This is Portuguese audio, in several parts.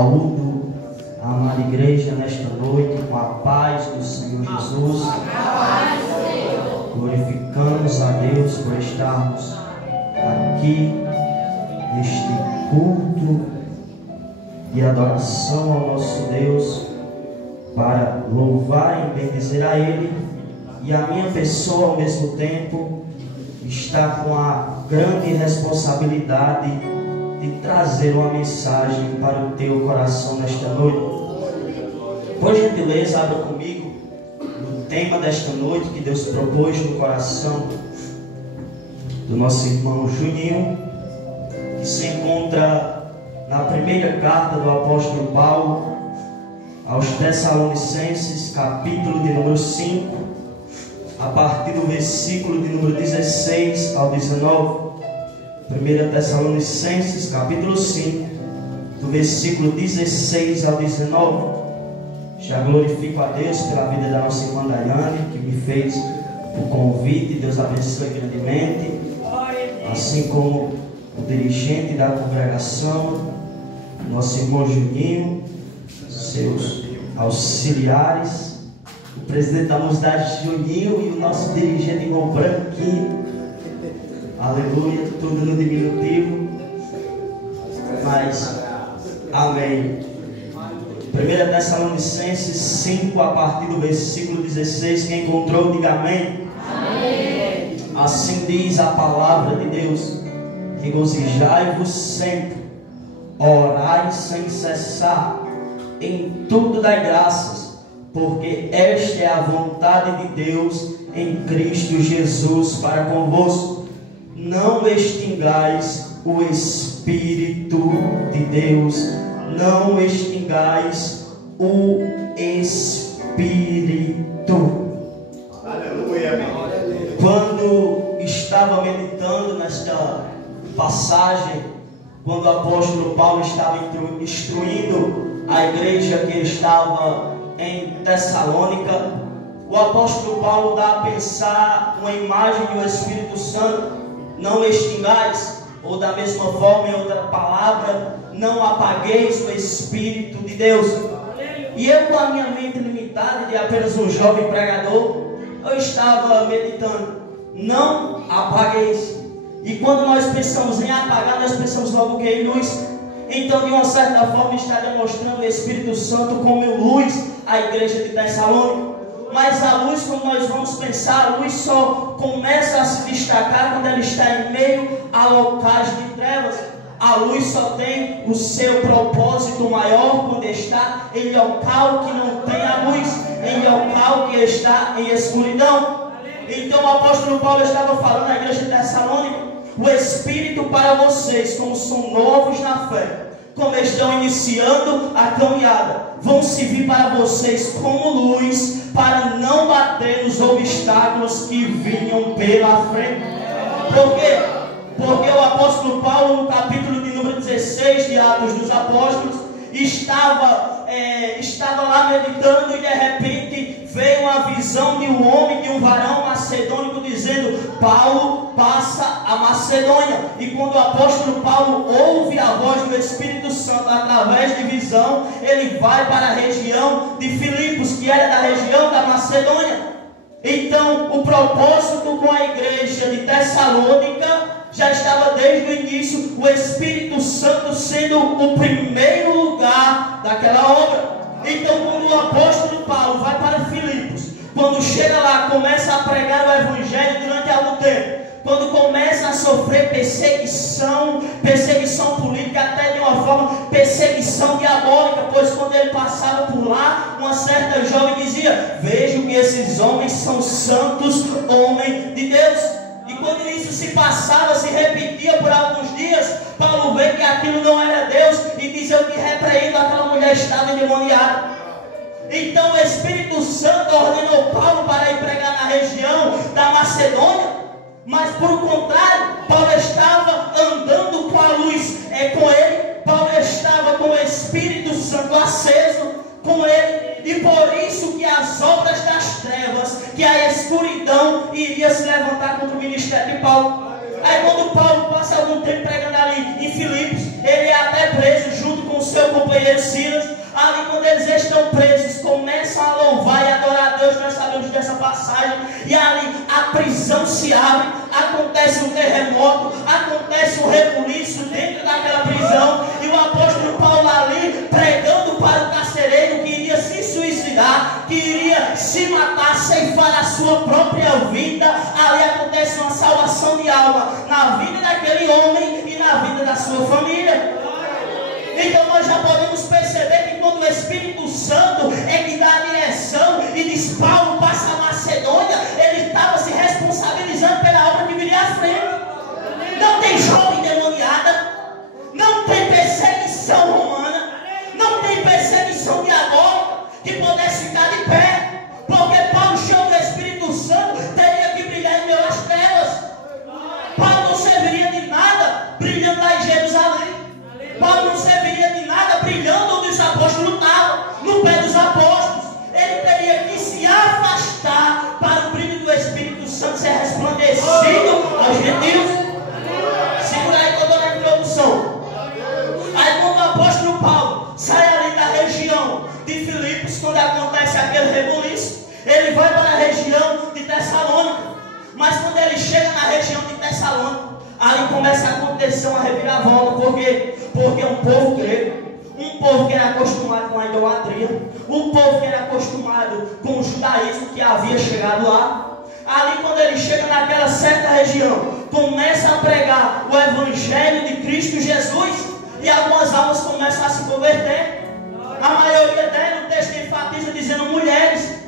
Saúdo a amada igreja nesta noite com a paz do Senhor Jesus. Glorificamos a Deus por estarmos aqui neste culto de adoração ao nosso Deus, para louvar e bendizer a Ele, e a minha pessoa ao mesmo tempo está com a grande responsabilidade de trazer uma mensagem para o teu coração nesta noite. Por gentileza, abra comigo no tema desta noite que Deus propôs no coração do nosso irmão Juninho, que se encontra na primeira carta do apóstolo Paulo aos Tessalonicenses, capítulo de número 5, a partir do versículo de número 16 ao 19. 1 Tessalonicenses, capítulo 5, do versículo 16 ao 19. Já glorifico a Deus pela vida da nossa irmã Daiane, que me fez o convite. Deus abençoe grandemente, assim como o dirigente da congregação, nosso irmão Juninho, seus auxiliares, o presidente da mocidade Juninho e o nosso dirigente irmão Branquinho. Aleluia, tudo no diminutivo, mas amém. 1 Tessalonicenses 5, a partir do versículo 16, quem encontrou, diga amém. Amém. Assim diz a palavra de Deus: regozijai-vos sempre, orai sem cessar, em tudo dai graças, porque esta é a vontade de Deus em Cristo Jesus para convosco. Não extingais o Espírito de Deus, não extingais o Espírito. Aleluia. Quando estava meditando nesta passagem, quando o apóstolo Paulo estava instruindo a igreja que estava em Tessalônica, o apóstolo Paulo dá a pensar uma imagem do Espírito Santo: não extingais, ou da mesma forma, em outra palavra, não apagueis o Espírito de Deus. E eu, com a minha mente limitada de apenas um jovem pregador, eu estava meditando: não apagueis. E quando nós pensamos em apagar, nós pensamos logo que em luz. Então, de uma certa forma, está demonstrando o Espírito Santo como luz à igreja de Tessalônica. Mas a luz, quando nós vamos pensar, a luz só começa a se destacar quando ela está em meio a locais de trevas. A luz só tem o seu propósito maior quando está em local que não tem a luz, em local que está em escuridão. Então o apóstolo Paulo estava falando à igreja de Tessalônica: o Espírito para vocês, como são novos na fé, como estão iniciando a caminhada, vão servir para vocês como luz, para não bater nos obstáculos que vinham pela frente. Por quê? Porque o apóstolo Paulo, no capítulo de número 16 de Atos dos Apóstolos, estava lá meditando, e de repente veio uma visão de um homem, de um varão macedônico, dizendo: Paulo passa a Macedônia. E quando o apóstolo Paulo ouve a voz do Espírito Santo através de visão, ele vai para a região de Filipos, que era da região da Macedônia. Então o propósito com a igreja de Tessalônica já estava desde o início, o Espírito Santo sendo o primeiro lugar daquela obra. Então, quando o apóstolo Paulo vai para Filipos, quando chega lá, começa a pregar o Evangelho durante algum tempo, quando começa a sofrer perseguição política, até de uma forma perseguição diabólica, pois quando ele passava por lá, uma certa jovem dizia: vejo que esses homens são santos, homens de Deus. E quando isso se passava, se repetia por alguns dias, Paulo vê que aquilo não era Deus e diz: eu te repreendo, aquela mulher estava endemoniada. Então o Espírito Santo ordenou Paulo para ir pregar na região da Macedônia, mas por contrário, Paulo estava andando com a luz com ele. Paulo estava com o Espírito Santo aceso com ele, e por isso que as obras das trevas, que a escuridão iria se levantar contra o ministério de Paulo. Aí quando Paulo passa algum tempo pregando ali em Filipos, ele é até preso junto com o seu companheiro Silas. Ali, quando eles estão presos, começam a louvar e adorar a Deus. Nós sabemos dessa passagem. E ali a prisão se abre, acontece um terremoto, acontece um rebuliço dentro daquela prisão. E o apóstolo Paulo ali pregando para o carcereiro que iria se suicidar, que iria se matar, ceifar a sua própria vida. Ali acontece uma salvação de alma na vida daquele homem e na vida da sua família. Então nós já podemos perceber que quando o Espírito Santo é que dá a direção e diz Paulo passa a Macedônia, ele estava se responsabilizando pela obra que viria à frente. Não tem jovem demoniada, não tem perseguição romana, não tem perseguição diabólica que pudesse ficar de pé, porque Paulo, cheio do Espírito Santo, teria que brilhar em meio às trevas. Paulo não serviria de nada brilhando lá em Jerusalém. Paulo não serviria de nada brilhando onde os apóstolos estavam, no pé dos apóstolos. Ele teria que se afastar para o brilho do Espírito Santo ser resplandecido aos gentios. Segura aí que eu dou na introdução. Aí quando o apóstolo Paulo sai ali da região de Filipos, quando acontece aquele rebuliço, ele vai para a região de Tessalônica. Mas quando ele chega na região de Tessalônica, aí começa a acontecer uma reviravolta. Por quê? Porque um povo grego, um povo que era acostumado com a idolatria, um povo que era acostumado com o judaísmo que havia chegado lá. Ali quando ele chega naquela certa região, começa a pregar o Evangelho de Cristo Jesus, e algumas almas começam a se converter. A maioria delas, o texto enfatiza dizendo mulheres.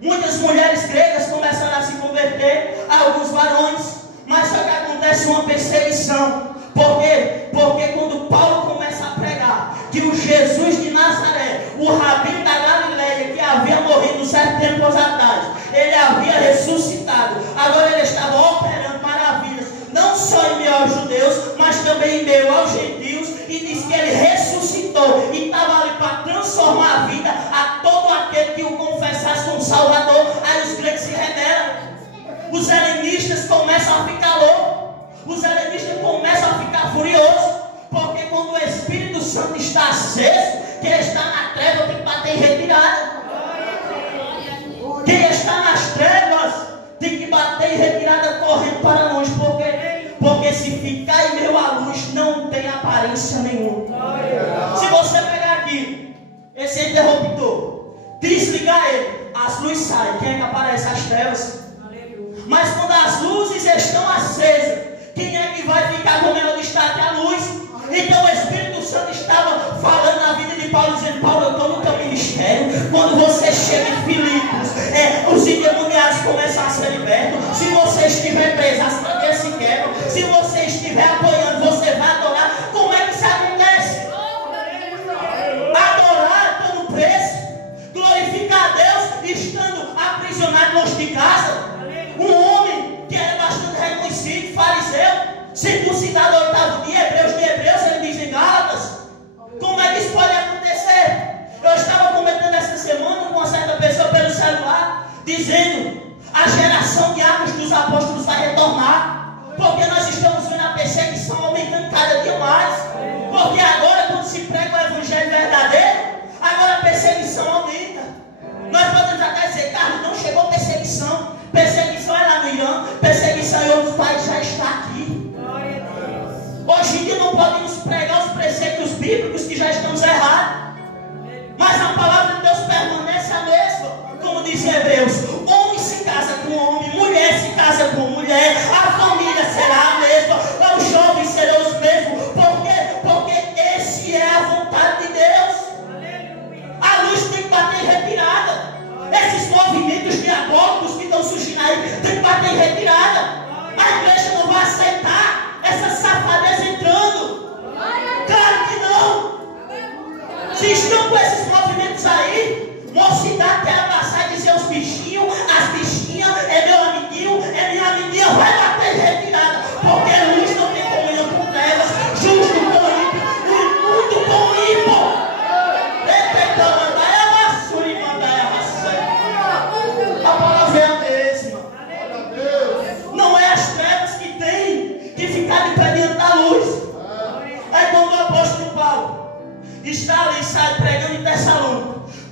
Muitas mulheres gregas começaram a se converter, alguns varões. Mas só que acontece uma perseguição. Por quê? Porque quando Paulo começa a pregar que o Jesus de Nazaré, o rabino da Galileia, que havia morrido certo tempo atrás, ele havia ressuscitado. Agora ele estava operando maravilhas, não só em meio aos judeus, mas também em meio aos gentios. E diz que ele ressuscitou e estava ali para transformar a vida a todo aquele que o confessasse como Salvador. Aí os gregos se rebelam. Os helenistas começam a ficar loucos. Os helenistas começam a ficar furiosos. Porque quando o Espírito Santo está aceso, quem está na treva tem que bater em retirada. Quem está nas trevas tem que bater em retirada correndo para longe. Por quê? Porque se ficar em meio à luz não tem aparência nenhuma. Se você pegar aqui esse interruptor, desligar ele, as luzes saem. Quem é que aparece? As trevas. Mas quando as luzes estão acesas, quem é que vai ficar como ela destaque? A luz. Então o Espírito Santo estava falando na vida de Paulo, dizendo: Paulo, eu estou no teu ministério. Quando você chega em Filipos, os endemoniados começam a ser libertos. Se você estiver preso, as cadeias se quebram. Se você estiver apoiando, você vai adorar. Como é que isso acontece? Adorar todo preço, glorificar a Deus, estando aprisionado longe de casa. Um homem que era bastante reconhecido, fariseu, circuncidado ao 8º dia, Hebreus de Hebreus, ele diz em Gálatas. Como é que isso pode acontecer? Eu estava comentando essa semana com uma certa pessoa pelo celular, dizendo: a geração de Atos dos Apóstolos vai retornar, porque nós estamos vendo a perseguição aumentando cada dia mais. Porque agora, quando se prega o Evangelho verdadeiro, agora a perseguição aumenta. Nós podemos até dizer: Carlos, não chegou perseguição. Perseguição é lá no Irã, perseguição em outros países já está aqui. Hoje em dia não podemos pregar os preceitos bíblicos que já estamos errados. Mas a palavra de Deus permanece a mesma. Como diz Hebreus: homem se casa com homem, mulher se casa com mulher, a família será a mesma, os jovens serão os mesmos. Por quê? Porque esse é a vontade de Deus. A luz tem que bater em retirada. Esses movimentos diabólicos que estão surgindo aí tem que bater em retirada. A igreja não vai aceitar essa safadeza entrando. Claro que não. Se estão com esses movimentos aí, mocidade quer abraçar e dizer aos bichinhos, as bichinhas, é meu amiguinho, é minha amiguinha, vai bater em retirada. Porque a luz não tem comunhão com trevas, justo com ímpio, imundo com ímpio. A palavra é a mesma.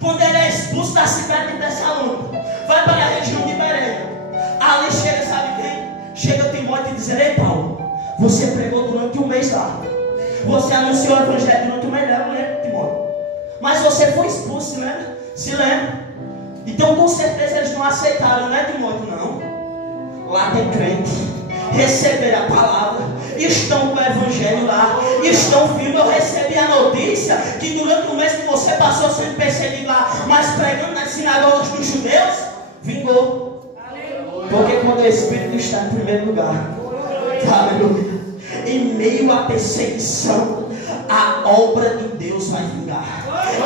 Quando ele é expulso da cidade de Tessalônica, vai para a região de Bereia. Ali chega, sabe quem? Chega Timóteo e diz: ei Paulo, você pregou durante um mês lá. Você anunciou o evangelho durante um mês lá, não lembro, Timóteo. Mas você foi expulso, se lembra? Se lembra? Então com certeza eles não aceitaram, não é, Timóteo? Não. Lá tem crente. Receberam a palavra, estão com o evangelho lá, estão firmes. Eu recebi a notícia que durante o mês que você passou sendo perseguido lá, mas pregando nas sinagogas dos judeus, vingou. Porque quando o Espírito está em primeiro lugar, aleluia, em meio à perseguição, a obra de Deus vai vingar.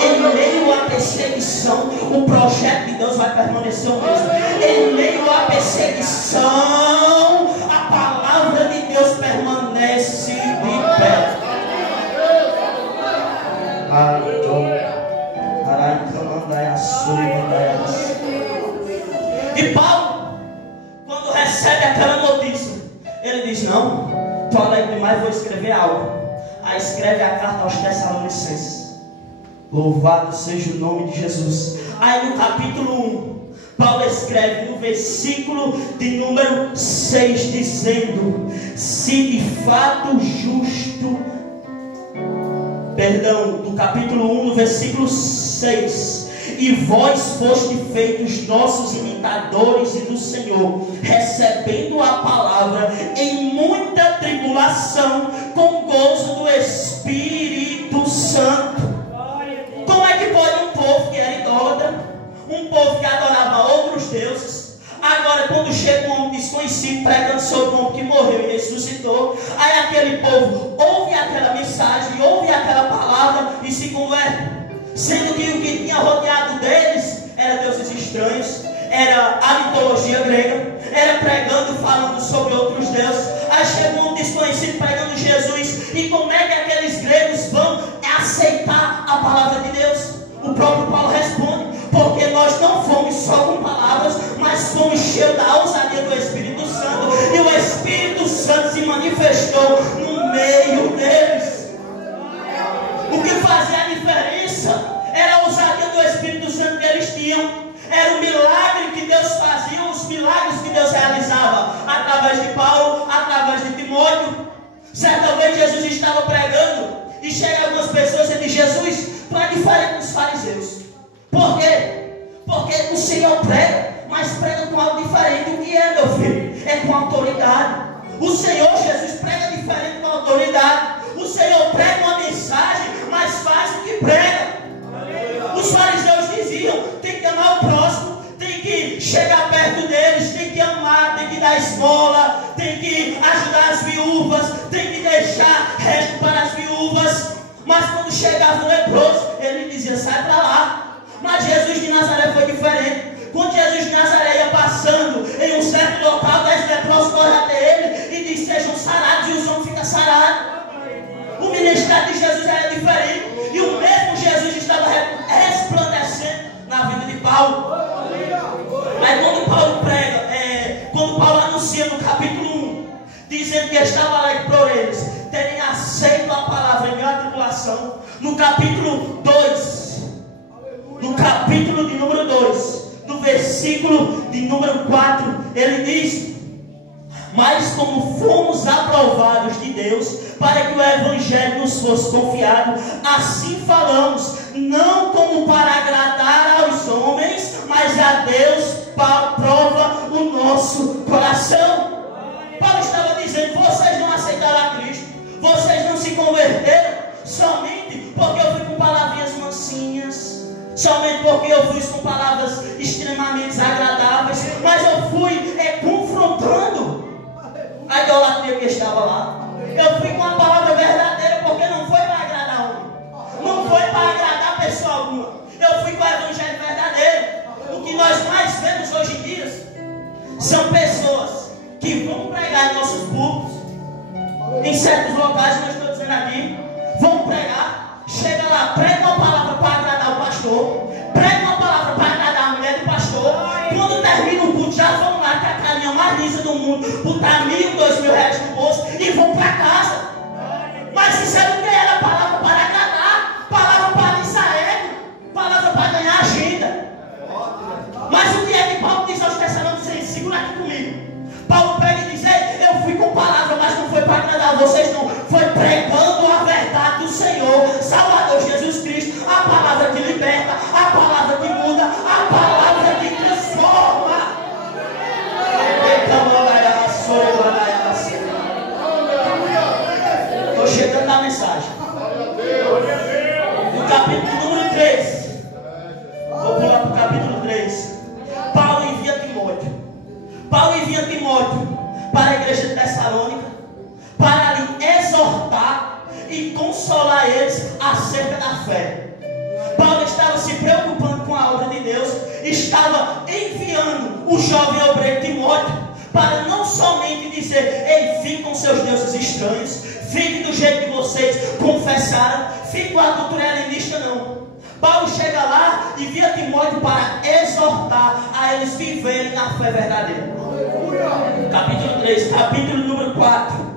Em meio à perseguição, o projeto de Deus vai permanecer o mesmo. Em meio à perseguição, a palavra de Deus permanece de pé. E Paulo, quando recebe aquela notícia, ele diz: não, estou alegre demais, vou escrever algo. Aí escreve a carta aos Tessalonicenses. Louvado seja o nome de Jesus. Aí no capítulo 1, Paulo escreve no versículo de número 6, dizendo: se de fato justo, do capítulo 1, no versículo 6, e vós foste feitos nossos imitadores e do Senhor, recebendo a palavra em muita tribulação, com gozo do Espírito Santo. Como é que pode um povo que era idólatra, um povo que adorava outros deuses, agora quando chega um homem desconhecido pregando sobre um homem que morreu e ressuscitou, aí aquele povo ouve aquela mensagem, ouve aquela palavra e se converte, sendo que o que tinha rodeado deles era deuses estranhos, era a mitologia grega, era pregando, falando sobre outros deuses. Aí chega um homem desconhecido pregando Jesus, e como é que aqueles gregos vão aceitar a palavra de Deus? O próprio Paulo responde: porque nós não fomos só com palavras, mas fomos cheios da ousadia do Espírito Santo, e o Espírito Santo se manifestou no meio deles. O que fazia a diferença era a ousadia do Espírito Santo que eles tinham. Era o milagre que Deus fazia, os milagres que Deus realizava através de Paulo, através de Timóteo. Certa vez Jesus estava pregando e chega algumas pessoas e diz: Jesus, tu é diferente dos fariseus. Por quê? Porque o Senhor prega, mas prega com algo diferente. O que é, meu filho? É com autoridade. O Senhor Jesus prega diferente com autoridade. O Senhor prega uma mensagem, mas faz o que prega. Os fariseus diziam: tem que amar o próximo, tem que chegar perto deles, tem que amar, tem que dar esmola, tem que ajudar as viúvas, tem que deixar resto para as viúvas. Mas quando chegava o leproso, ele dizia: sai para lá. Mas Jesus de Nazaré foi diferente. Quando Jesus de Nazaré ia passando em um certo local, 10 leprosos correm até ele e diz: sejam sarados, e os homens ficam sarados. O ministério de Jesus era diferente, e o mesmo Jesus estava resplandecendo na vida de Paulo. Aí quando Paulo prega, quando Paulo anuncia no capítulo 1, dizendo que estava alegre por eles terem aceito a palavra em meio à tribulação, no capítulo 2, no capítulo de número 2, no versículo de número 4, ele diz: mas como fomos aprovados de Deus para que o Evangelho nos fosse confiado, assim falamos, não como para agradar aos homens, mas a Deus prova o nosso coração. Paulo estava dizendo: vocês não aceitaram a Cristo, vocês não se converteram somente porque eu fui com palavrinhas mansinhas, somente porque eu fui com palavras extremamente agradáveis, mas eu fui confrontando a idolatria que estava lá. Eu fui com a palavra verdadeira, porque não foi para agradar homem, não foi para agradar pessoa alguma. Eu fui com o evangelho verdadeiro. O que nós mais vemos hoje em dia são pessoas que vão pregar em nossos púlpitos, em certos locais, não estou dizendo aqui, vão pregar, chega lá, prega uma palavra para agradar o pastor, prega uma palavra para agradar a mulher do pastor. Quando termina o culto, já vão lá com a carinha mais lisa do mundo, botar 1.000, 2.000 reais no bolso e vão para casa. Mas isso é o que era? Palavra para agradar, palavra para alisar ego, palavra para ganhar 3. Paulo envia Timóteo. Paulo envia Timóteo para a igreja de Tessalônica, para lhe exortar e consolar eles acerca da fé. Paulo estava se preocupando com a obra de Deus, estava enviando o jovem obreiro Timóteo para não somente dizer: ei, fiquem com seus deuses estranhos, fiquem do jeito que vocês confessaram, fiquem com a cultura helenista, não. Paulo chega lá e envia Timóteo para exortar a eles viverem na fé verdadeira. Capítulo 3, capítulo número 4.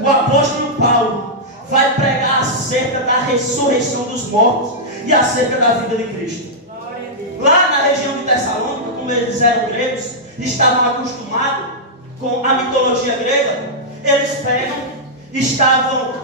O apóstolo Paulo vai pregar acerca da ressurreição dos mortos e acerca da vida de Cristo. Lá na região de Tessalônica, como eles eram gregos, estavam acostumados com a mitologia grega, eles pegam, estavam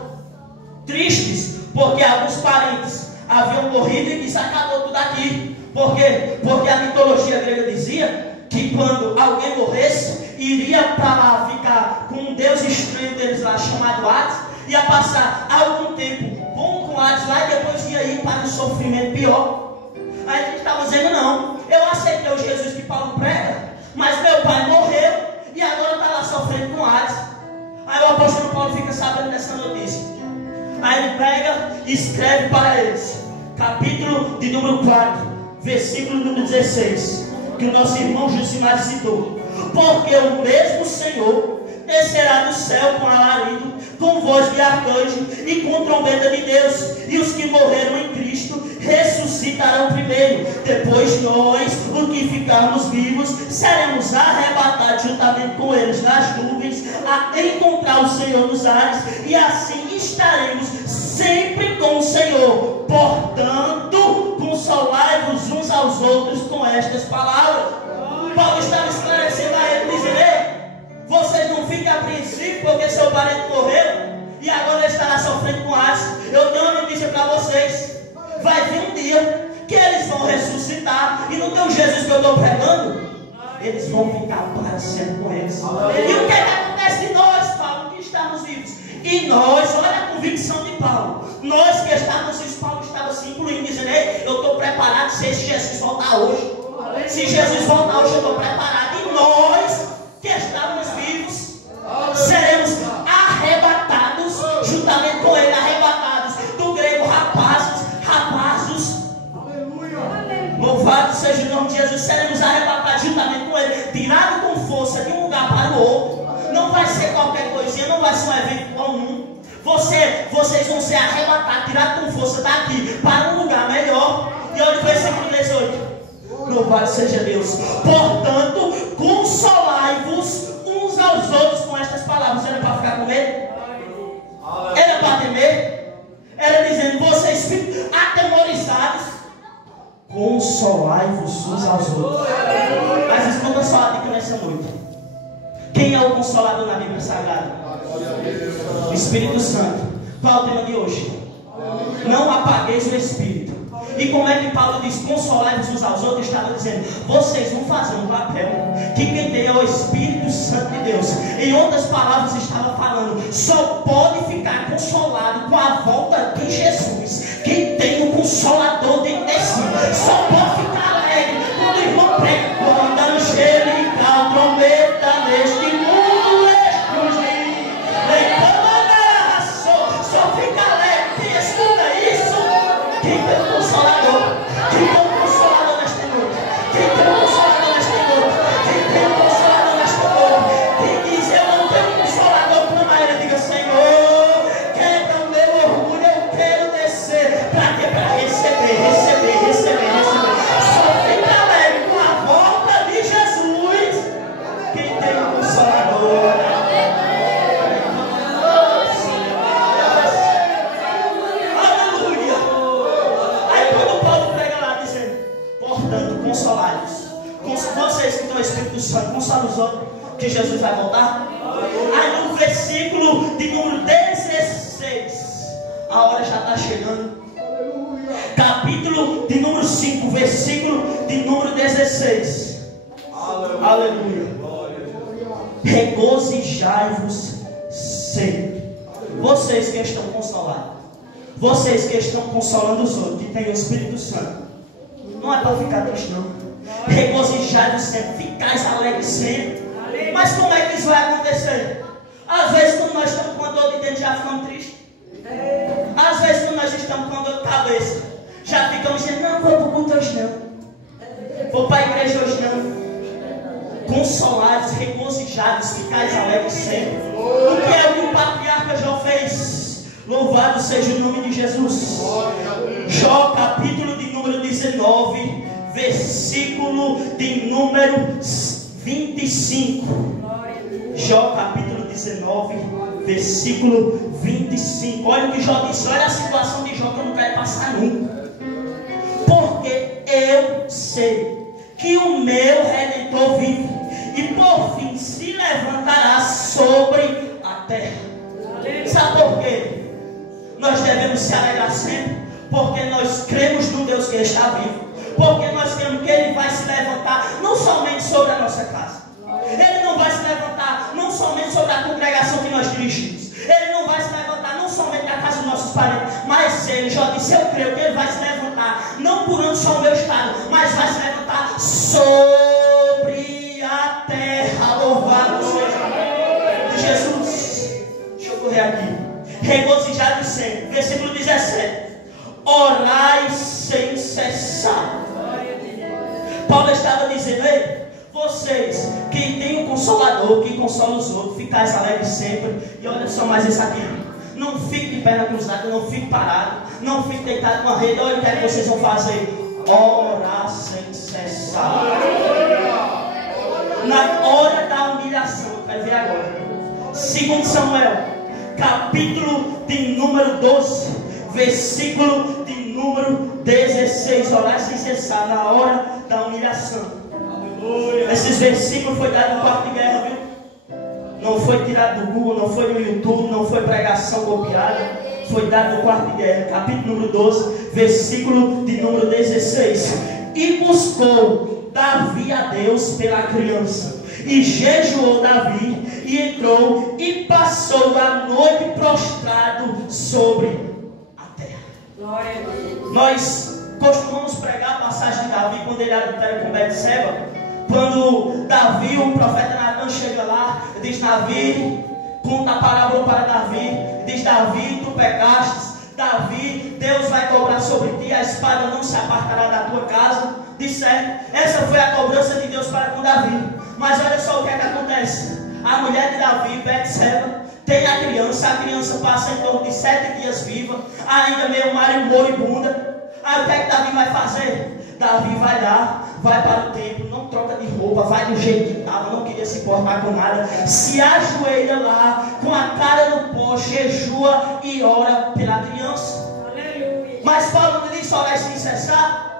tristes porque alguns parentes haviam morrido e disse: acabou tudo aqui. Por quê? Porque a mitologia grega dizia que quando alguém morresse, iria para lá ficar com um deus estranho deles lá, chamado Hades, ia passar algum tempo bom com Hades lá e depois ia ir para um sofrimento pior. Aí a gente estava dizendo: não, eu aceitei o Jesus que Paulo prega, mas meu pai morreu e agora está lá sofrendo com Hades. Aí o apóstolo Paulo fica sabendo dessa notícia. Aí ele pega e escreve para eles, capítulo de número 4, versículo número 16, que o nosso irmão Josimar citou: porque o mesmo Senhor descerá do céu com alarido, com voz de arcanjo e com trombeta de Deus, e os que morreram em Cristo ressuscitarão primeiro. Depois nós, os que ficarmos vivos, seremos arrebatados juntamente com eles nas nuvens, a encontrar o Senhor nos ares, e assim estaremos sempre com o Senhor. Portanto, consolai-vos uns aos outros com estas palavras. Paulo estava esclarecendo a ele, dizendo: ei, vocês não fiquem apreensivos porque seu parente morreu e agora ele estará sofrendo com Hades. Eu tenho uma notícia para vocês: vai vir um dia que eles vão ressuscitar, e no teu Jesus que eu estou pregando, eles vão ficar para sempre com eles. E o que acontece de nós, Paulo, que estamos vivos? E nós, olha a convicção de Paulo, nós que estamos vivos, Paulo estava se incluindo, dizendo: ei, eu estou preparado se esse Jesus voltar hoje. Se Jesus voltar hoje, eu estou preparado. E nós que estamos vivos seremos arrebatados juntamente com ele. Arrebatados, do grego rapazes. Louvado seja o nome de Jesus. Seremos arrebatados juntamente com ele, tirado com força de um lugar para o outro. Não vai ser qualquer coisinha, não vai ser um evento comum. Vocês vão ser arrebatados, tirados com força daqui para um lugar melhor. E olha o versículo 18. Louvado seja Deus. Portanto, consolai-vos uns aos outros com estas palavras. Era para ficar com medo? Era para ter medo? Era dizendo: vocês ficam atemorizados, consolai-vos uns aos outros. Mas escuta só a dica nessa noite. Quem é o Consolador na Bíblia Sagrada? O Espírito Santo. Qual é o tema de hoje? Não apagueis o Espírito. E como é que Paulo diz consolai-vos uns aos outros? Estava dizendo: vocês vão fazer um papel que quem tem é o Espírito Santo de Deus. Em outras palavras, estava falando: só pode ficar consolado com a volta de Jesus quem tem o Consolador dentro de si. Só pode ficar alegre quando o irmão prega: quando angelical trombeta neste mundo explodir, só fica alegre quem escuta isso. Quem tem o Consolador? Quem tem o Consolador nesta noite? Quem tem o Consolador nesta noite? Quem tem o Consolador nesta noite? Quem diz: eu não tenho um Consolador, clama a ele, diga: Senhor, quebra o meu orgulho, eu quero descer. Para quê? Para receber. Só fica alegre com a volta de Jesus quem tem o Consolador. Consolai-vos. Vocês que estão Espírito Santo, consola os outros, que Jesus vai voltar. Aí no versículo de número 16, a hora já está chegando. Capítulo de número 5, versículo de número 16. Aleluia. Regozijai-vos sempre. Vocês que estão consolados, vocês que estão consolando os outros, que tem o Espírito Santo, não é para ficar triste, não. Regozijai-vos sempre, ficais alegres sempre. Mas como é que isso vai acontecer? Às vezes quando nós estamos com a dor de dentro já ficamos tristes. Às vezes quando nós estamos com a dor de cabeça já ficamos dizendo, não vou para o culto hoje não, vou para a igreja hoje não. Consolados, regozijados, ficais alegres sempre. O que é o que o patriarca Jó fez? Louvado seja o nome de Jesus. Jó capítulo de número 19, versículo de número 25. Jó capítulo 19, versículo 25. Olha o que Jó disse. Olha a situação de Jó que eu não quero passar nunca. Porque eu sei que o meu Redentor vive, e por fim se levantará sobre a terra. Sabe por quê? Nós devemos se alegrar sempre, porque nós cremos no Deus que está vivo, porque nós cremos que Ele vai se levantar não somente sobre a nossa casa, Ele não vai se levantar não somente sobre a congregação que nós dirigimos, Ele não vai se levantar não somente da casa dos nossos parentes, mas Ele já disse, eu creio que Ele vai se levantar não curando só o meu estado, mas vai se levantar sobre a terra. Louvado seja o nome de Jesus. Deixa eu correr aqui. Regozijai-vos sempre. Versículo 17. Orai sem cessar. Paulo estava dizendo, ei, vocês que têm um consolador, que consola os outros, ficais alegres sempre. E olha só mais isso aqui. Não fique de perna cruzada, não fique parado, não fique deitado com a rede. Olha o que é que vocês vão fazer. Orar sem cessar. Na hora da humilhação, vai ver agora. 2 Samuel, capítulo de número 12, versículo de número 16. Orar sem cessar na hora da humilhação. Esses versículos foi dado no quarto de guerra, viu? Não foi tirado do Google, não foi no YouTube, não foi pregação copiada. Foi dado no quarto de guerra, capítulo número 12, versículo de número 16. E buscou Davi a Deus pela criança, e jejuou Davi, e entrou, e passou a noite prostrado sobre a terra. Nós costumamos pregar a passagem de Davi quando ele adultera com Betseba. Quando Davi, o profeta Natan, chega lá, diz, Davi, conta a parábola para Davi, diz, Davi, tu pecaste, Davi, Deus vai cobrar sobre ti, a espada não se apartará da tua casa. De certo, essa foi a cobrança de Deus para com Davi. Mas olha só o que é que acontece. A mulher de Davi, Betseba, tem a criança passa em torno de 7 dias viva, ainda meio moribunda. Aí o que é que Davi vai fazer? Davi vai lá, vai para o templo, não troca de roupa, vai do jeito que estava, não queria se importar com nada, se ajoelha lá, com a cara no pó, jejua e ora pela criança. Aleluia. Mas Paulo não disse orar sem cessar.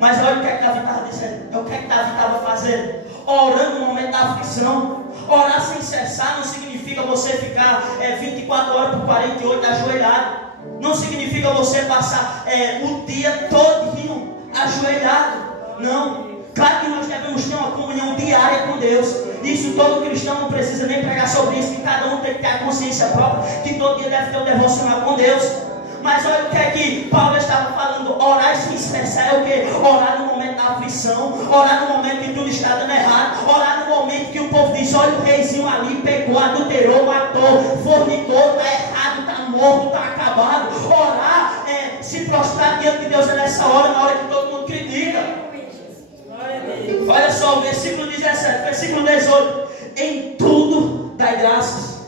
Mas olha o que é que Davi estava dizendo, o que é que Davi estava fazendo, orando no momento da aflição. Orar sem cessar não significa você ficar 24 horas por 48 ajoelhado, não significa você passar o dia todinho ajoelhado, não. Claro que nós devemos ter uma comunhão diária com Deus, isso todo cristão não precisa nem pregar sobre isso, que cada um tem que ter a consciência própria, que todo dia deve ter um devocional com Deus. Mas olha o que é que Paulo estava falando, orar sem cessar é o que? Orar no momento da aflição, orar no momento que tudo está dando errado, orar no momento que o povo diz, olha o reizinho ali, pegou, adulterou, matou, fornicou, está errado, está morto, está acabado. Orar é se prostrar diante de Deus nessa hora, na hora que todo mundo critica. Olha só o versículo 17, versículo 18, em tudo dai graças.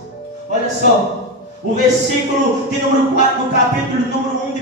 Olha só. O versículo de número 4 do capítulo número 1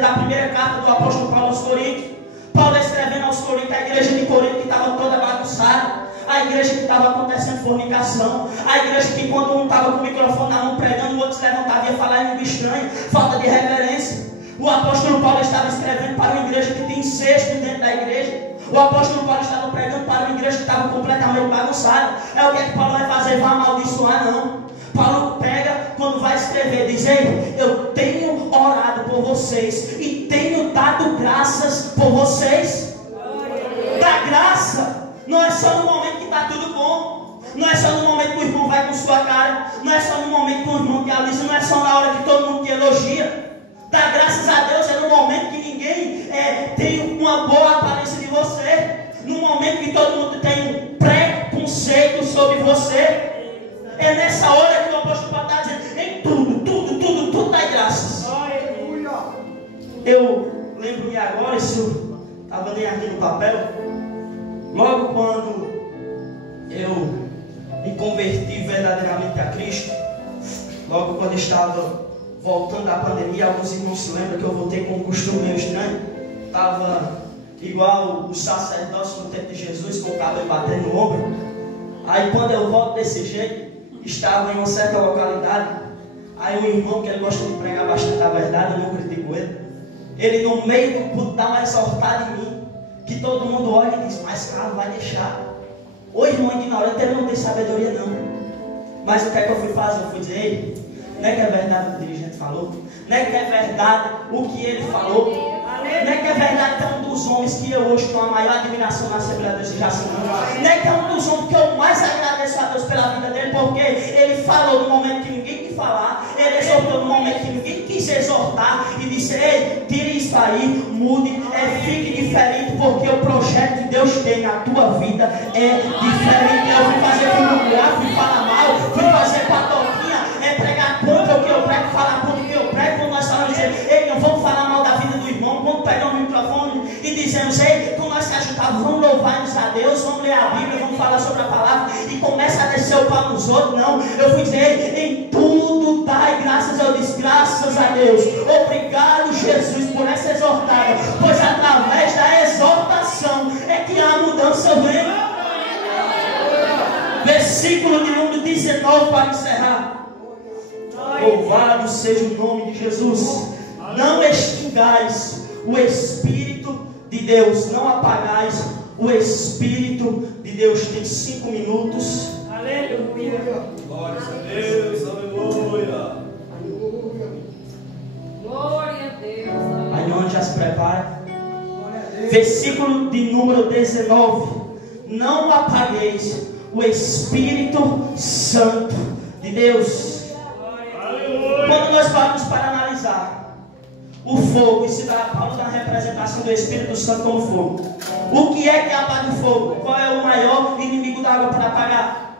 da primeira carta do apóstolo Paulo aos Coríntios. Paulo escrevendo aos Coríntios, a igreja de Corinto que estava toda bagunçada, a igreja que estava acontecendo fornicação, a igreja que quando um estava com o microfone na mão pregando, o outro se levantava e ia falar em língua estranha, falta de reverência. O apóstolo Paulo estava escrevendo para uma igreja que tinha incesto dentro da igreja. O apóstolo Paulo estava pregando para uma igreja que estava completamente bagunçada. É o que é que Paulo vai fazer? Vai amaldiçoar? Não. Paulo pega, quando vai escrever, diz, ei, eu tenho orado por vocês e tenho dado graças por vocês. Dar graça não é só no momento que está tudo bom, não é só no momento que o irmão vai com sua cara, não é só no momento que o irmão te alisa, não é só na hora que todo mundo te elogia. Dar graças a Deus é no momento que ninguém tem uma boa aparência de você. você. É nessa hora que o apóstolo Paulo está dizendo: em tudo dai graças. Eu lembro-me agora, isso estava nem aqui no papel, logo quando eu me converti verdadeiramente a Cristo, logo quando estava voltando da pandemia, alguns irmãos se lembram que eu voltei com um costume meio estranho, estava igual os sacerdotes no tempo de Jesus, com o cabelo batendo no ombro. Aí quando eu volto desse jeito, estava em uma certa localidade, aí um irmão que ele gosta de pregar bastante a verdade, eu não critico ele no meio do culto dá uma exortada em mim, que todo mundo olha e diz: mas cara, vai deixar. Ô irmão ignorante, ele não tem sabedoria não. Mas o que é que eu fui fazer? Eu fui dizer: ei, não é que é verdade o que o dirigente falou? Não é que é verdade o que ele falou? Não é que é verdade que é um dos homens que eu hoje tenho a maior admiração na Assembleia de Deus de Jacinã? Não é que é um dos homens que eu mais agradeço a Deus pela vida dele, porque ele falou no momento que ninguém quis falar, ele exortou no momento que ninguém quis exortar, e disse: ei, tire isso aí, mude, fique diferente, porque o projeto que Deus tem na tua vida é diferente. Eu fui fazer vulgar, fui falar mal, fui fazer patoquinha, pregar contra o que eu prego, falar contra o que eu prego. Quando nós falamos, ei, não vamos falar mal da vida do irmão, vamos pegar o microfone e dizemos: ei, quando nós se ajuntarmos, vamos louvar-nos a Deus, vamos ler a Bíblia, vamos falar sobre a palavra, e começa a descer o pau nos outros. Não, eu fui dizer: em tudo dai graças. Eu disse: graças a Deus, obrigado Jesus por essa exortada, pois através da exortação é que a mudança vem. Versículo de número 19 para encerrar. Louvado seja o nome de Jesus. Não extingais o Espírito de Deus, não apagais o Espírito de Deus. Tem 5 minutos. Aleluia. Glória a Deus, aleluia. Glória a Deus. Aí onde já se prepara. Versículo de número 19. Não apagueis o Espírito Santo de Deus. Quando nós paramos para analisar o fogo, e se dá Paulo da representação do Espírito Santo como fogo, o que é que apaga o fogo? Qual é o maior inimigo da água para apagar?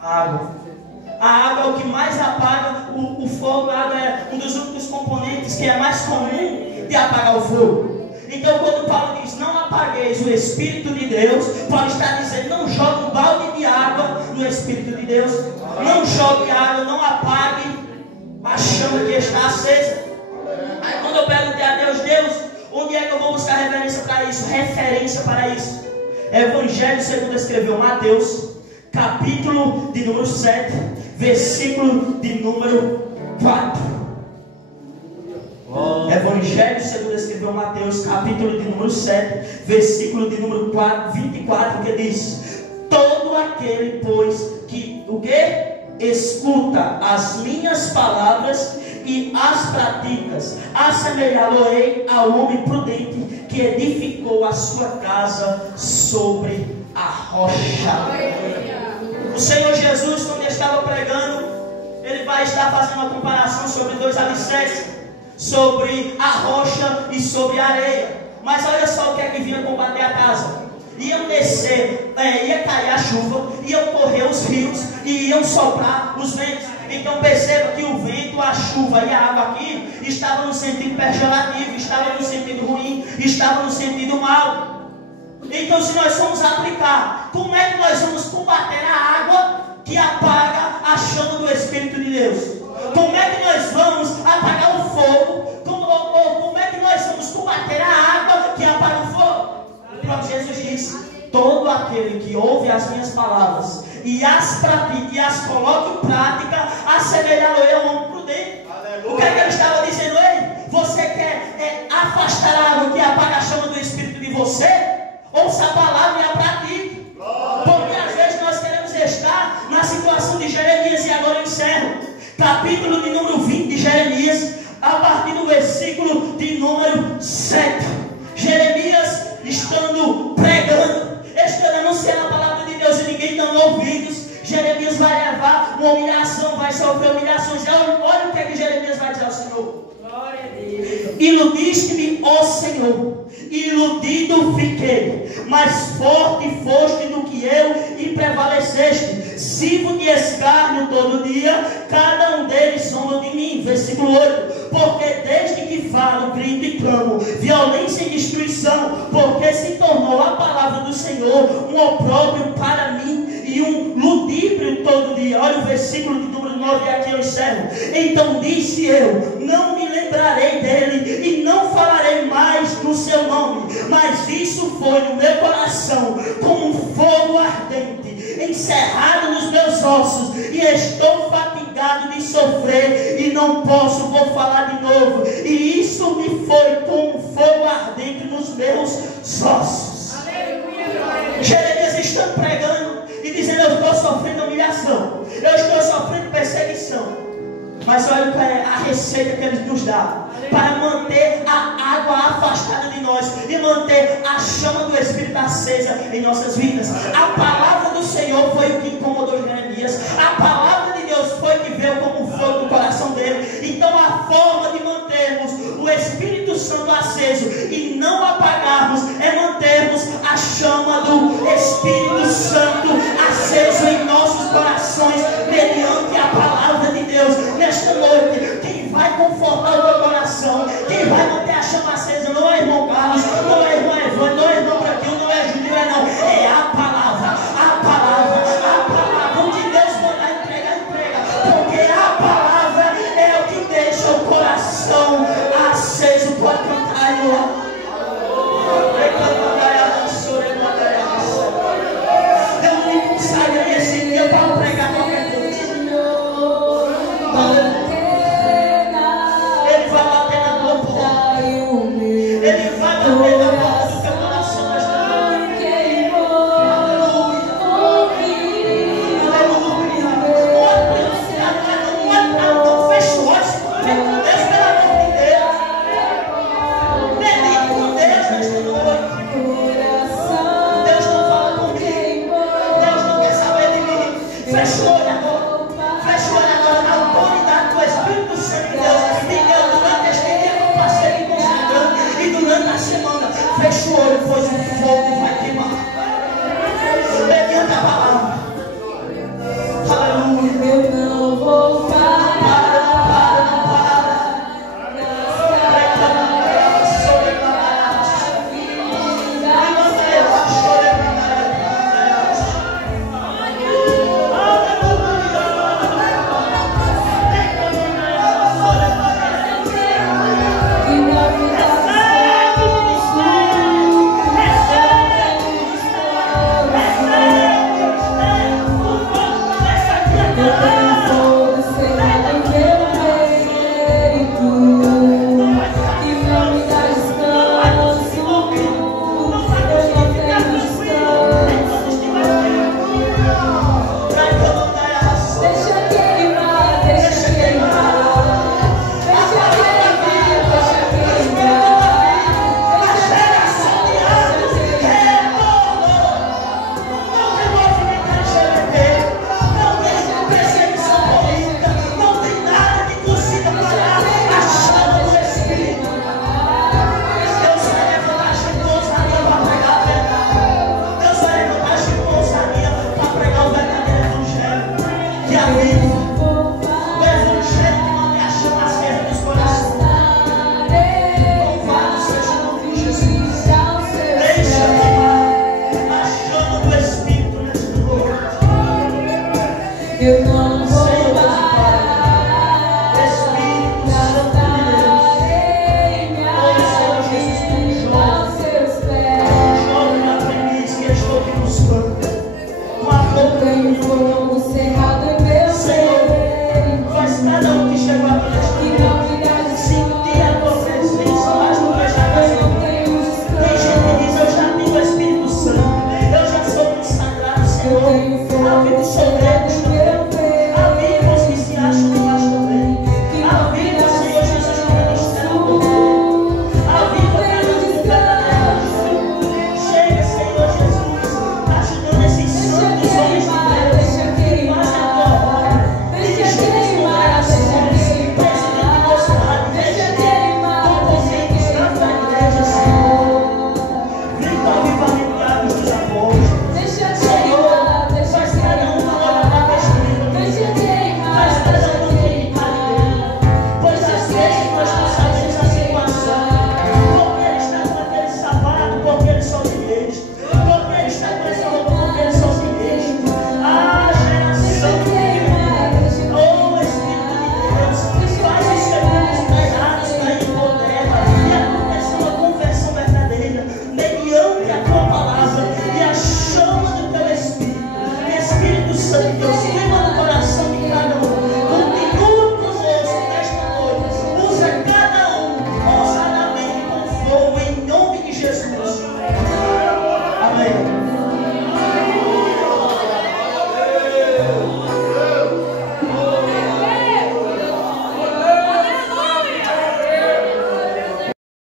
A água. A água é o que mais apaga o fogo. A água é um dos únicos componentes que é mais comum de apagar o fogo. Então quando Paulo diz: não apagueis o Espírito de Deus, Paulo está dizendo: não jogue um balde de água no Espírito de Deus. Não jogue água, não apague a chama que está acesa. Aí quando eu perguntei a Deus: Deus, onde é que eu vou buscar referência para isso? Referência para isso. Evangelho segundo escreveu Mateus, capítulo de número 7, versículo de número 4. Evangelho segundo escreveu Mateus, capítulo de número 7, versículo de número 24, que diz: todo aquele, pois, que o que? Escuta as minhas palavras e as praticas, assemelhá-lo-ei ao homem prudente que edificou a sua casa sobre a rocha. O Senhor Jesus, quando ele estava pregando, ele vai estar fazendo uma comparação sobre dois alicerces, sobre a rocha e sobre a areia. Mas olha só o que é que vinha combater a casa. Iam descer, ia cair a chuva, iam correr os rios e iam soprar os ventos. Então perceba que o vento, a chuva e a água aqui estavam no sentido pejorativo, estavam no sentido ruim, estavam no sentido mau. Então se nós formos aplicar, como é que nós vamos combater a água que apaga a chama do Espírito de Deus? Como é que nós vamos apagar o fogo? Como é que nós vamos combater a água que apaga o fogo? O próprio Jesus disse: todo aquele que ouve as minhas palavras e as pratica e as coloca em prática, assemelhá-lo-ei ao homem prudente. O que é que ele estava dizendo? Ei, você quer afastar a água que apaga a chama do Espírito de você? Ouça a palavra e a pratique. Porque às vezes nós queremos estar na situação de Jeremias, e agora eu encerro. Capítulo de número 20 de Jeremias, a partir do versículo de número 7. Jeremias estando pregando, estando anunciando a palavra de Deus e ninguém dando ouvidos. Jeremias vai levar uma humilhação, vai sofrer humilhações. Olha o que é que Jeremias vai dizer ao Senhor. Glória a Deus. Iludiste-me, ó Senhor, iludido fiquei, mais forte foste do que eu e prevaleceste. Se me escarnio todo dia, cada um deles zomba de mim. Versículo 8. Porque desde que falo, grito e clamo, violência e destruição, porque se tornou a palavra do Senhor um opróbrio para mim e um ludíbrio todo dia. Olha o versículo de número 9, e aqui eu encerro. Então disse eu, não me lembrarei dele e não falarei mais no seu nome, mas isso foi no meu coração como um fogo ardente, encerrado nos meus ossos, e estou fatigado de sofrer e não posso, vou falar de novo, e isso me foi como um fogo ardente nos meus ossos. Jeremias está pregando e dizendo: eu estou sofrendo humilhação, eu estou sofrendo perseguição. Mas olha a receita que ele nos dá para manter a água afastada de nós e manter a chama do Espírito acesa em nossas vidas. A palavra do Senhor foi o que incomodou Jeremias. A palavra de Deus foi que veio como um fogo no coração dele. Então a forma de mantermos o Espírito Santo aceso e não apagarmos é mantermos a chama do Espírito Santo aceso em nossos corações mediante a palavra de Deus. Nesta noite, quem vai confortar o teu coração, quem vai manter a chama acesa, não é irmão Carlos, não é irmão Evandro, não é irmão Braquinho, não é Júlio, não, é a palavra, a palavra, a palavra. O que Deus mandar entregar, entrega, porque a palavra é o que deixa o coração aceso. Pode cantar, irmão. Eu não me consagrei esse dia para pregar qualquer coisa. Ele vai bater na tua porta. Ele vai bater na porta do teu coração esta noite. Aleluia. Não feche o olho, se conecta com Deus, pelo amor de Deus. Medite com Deus nesta noite. Deus não fala comigo. Deus não quer saber de mim. Feche o olho.